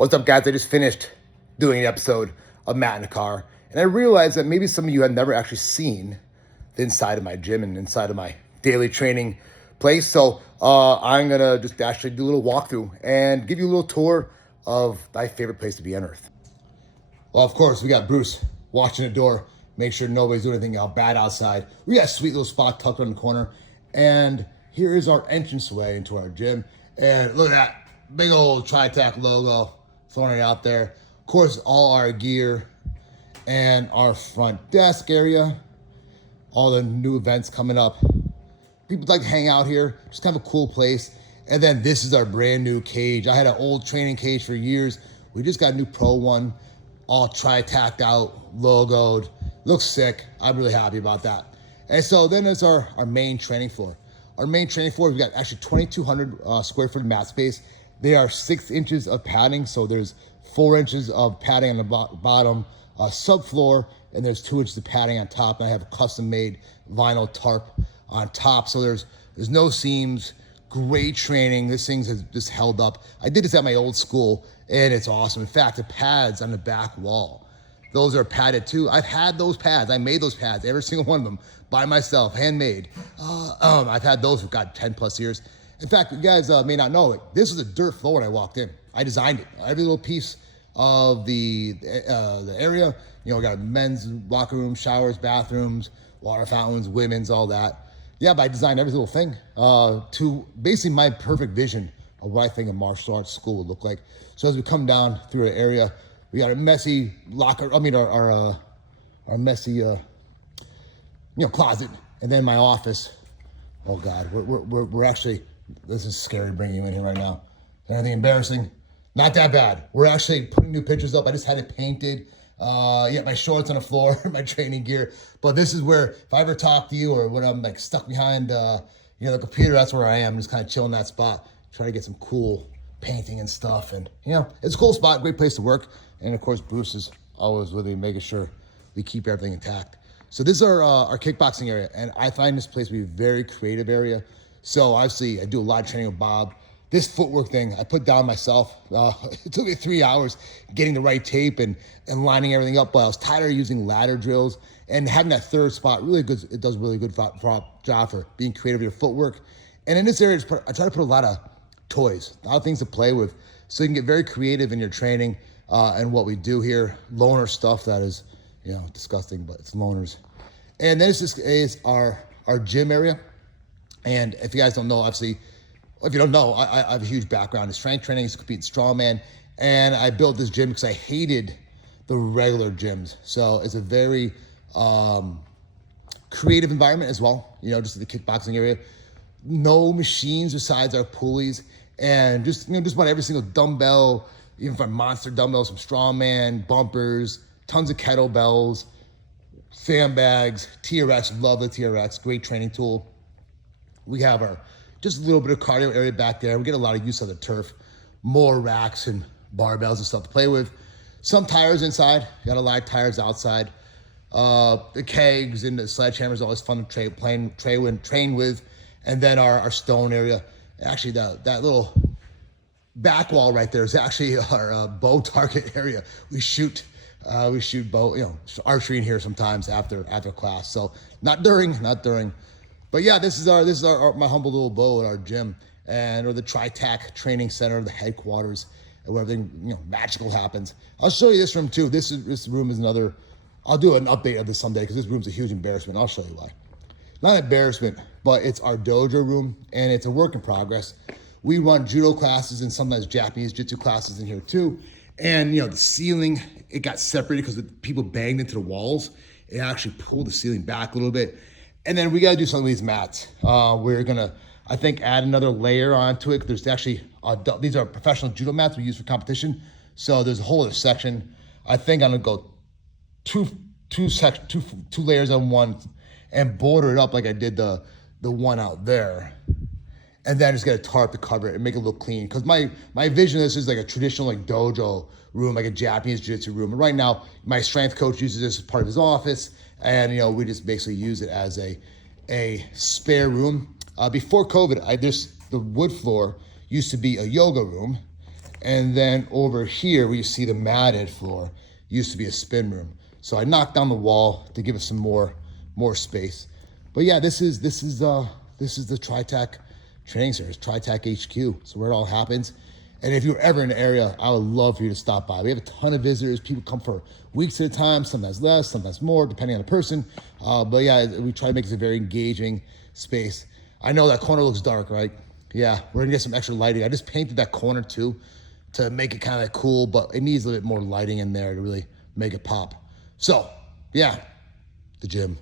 What's up, guys? I just finished doing an episode of Matt in the Car, and I realized that maybe some of you have never actually seen the inside of my gym and inside of my daily training place. So I'm going to just actually do a little walkthrough and give you a little tour of my favorite place to be on earth. Well, of course, we got Bruce watching the door, make sure nobody's doing anything bad outside. We got a sweet little spot tucked around the corner, and here is our entranceway into our gym. And look at that big old TRITAC logo, throwing it out there. Of course, all our gear and our front desk area, all the new events coming up. People like to hang out here, just kind of a cool place. And then this is our brand new cage. I had an old training cage for years. We just got a new pro one, all TRITAC'd out, logoed, looks sick. I'm really happy about that. And so then there's our main training floor. Our main training floor, we've got actually 2,200 square foot mat space. They are 6 inches of padding, so there's 4 inches of padding on the bottom subfloor, and there's 2 inches of padding on top. And I have a custom-made vinyl tarp on top, so there's no seams. Great training. This thing has just held up. I did this at my old school, and it's awesome. In fact, the pads on the back wall, those are padded too. I've had those pads. I made those pads, every single one of them, by myself, handmade. I've had those for, God, 10 plus years. In fact, you guys may not know it. This was a dirt floor when I walked in. I designed it. Every little piece of the area, you know, we got a men's locker room, showers, bathrooms, water fountains, women's, all that. Yeah, but I designed every little thing to basically my perfect vision of what I think a martial arts school would look like. So as we come down through the area, we got a messy locker, our messy, closet. And then my office. Oh God, we're actually, this is scary bringing you in here right now. Anything embarrassing? Not that bad. We're actually putting new pictures up. I just had it painted. My shorts on the floor, my training gear. But this is where, if I ever talk to you or when I'm like stuck behind, the computer, that's where I am. Just kind of chilling in that spot, trying to get some cool painting and stuff. And, it's a cool spot, great place to work. And of course, Bruce is always with me, making sure we keep everything intact. So this is our kickboxing area. And I find this place to be a very creative area. So obviously I do a lot of training with Bob. This footwork thing, I put down myself. It took me 3 hours getting the right tape and lining everything up, but I was tired of using ladder drills, and having that third spot really good. It does really good job for being creative with your footwork. And in this area, I try to put a lot of toys, a lot of things to play with, so you can get very creative in your training and what we do here. Loner stuff that is, disgusting, but it's loners. And then this is our gym area. And if you guys don't know, obviously, if you don't know, I have a huge background in strength training, to compete in strongman, and I built this gym because I hated the regular gyms. So it's a very creative environment as well, just the kickboxing area. No machines besides our pulleys, and just about every single dumbbell, even from monster dumbbells, from strongman, bumpers, tons of kettlebells, sandbags, TRX, love the TRX, great training tool. We have just a little bit of cardio area back there. We get a lot of use of the turf, more racks and barbells and stuff to play with. Some tires inside, got a lot of tires outside. The kegs and the sledgehammers, always fun to train with. And then our stone area. Actually, that little back wall right there is actually our bow target area. We shoot bow, archery in here sometimes after class. So not during. But yeah, this is my humble little abode, our gym, or the TRITAC Training Center, the headquarters, where everything magical happens. I'll show you this room too. This room is another. I'll do an update of this someday because this room's a huge embarrassment. I'll show you why. Not an embarrassment, but it's our dojo room, and it's a work in progress. We run judo classes and sometimes Japanese jitsu classes in here too. And the ceiling, it got separated because people banged into the walls. It actually pulled the ceiling back a little bit. And then we got to do something with these mats. We're going to, I think, add another layer onto it. There's actually, these are professional judo mats we use for competition. So there's a whole other section. I think I'm going to go two layers on one and border it up like I did the one out there. And then just get a tarp to cover it and make it look clean. Because my vision of this is like a traditional dojo room, like a Japanese jiu-jitsu room. And right now, my strength coach uses this as part of his office. And, we just basically use it as a spare room. Before COVID, the wood floor used to be a yoga room. And then over here, where you see the matted floor, used to be a spin room. So I knocked down the wall to give it some more space. But yeah, this is the TRITAC Training Center. It's TRITAC HQ. So where it all happens. And if you're ever in the area, I would love for you to stop by. We have a ton of visitors. People come for weeks at a time, sometimes less, sometimes more, depending on the person. But yeah, we try to make this a very engaging space. I know that corner looks dark, right? Yeah, we're gonna get some extra lighting. I just painted that corner too to make it kind of like cool, but it needs a little bit more lighting in there to really make it pop. So yeah, the gym.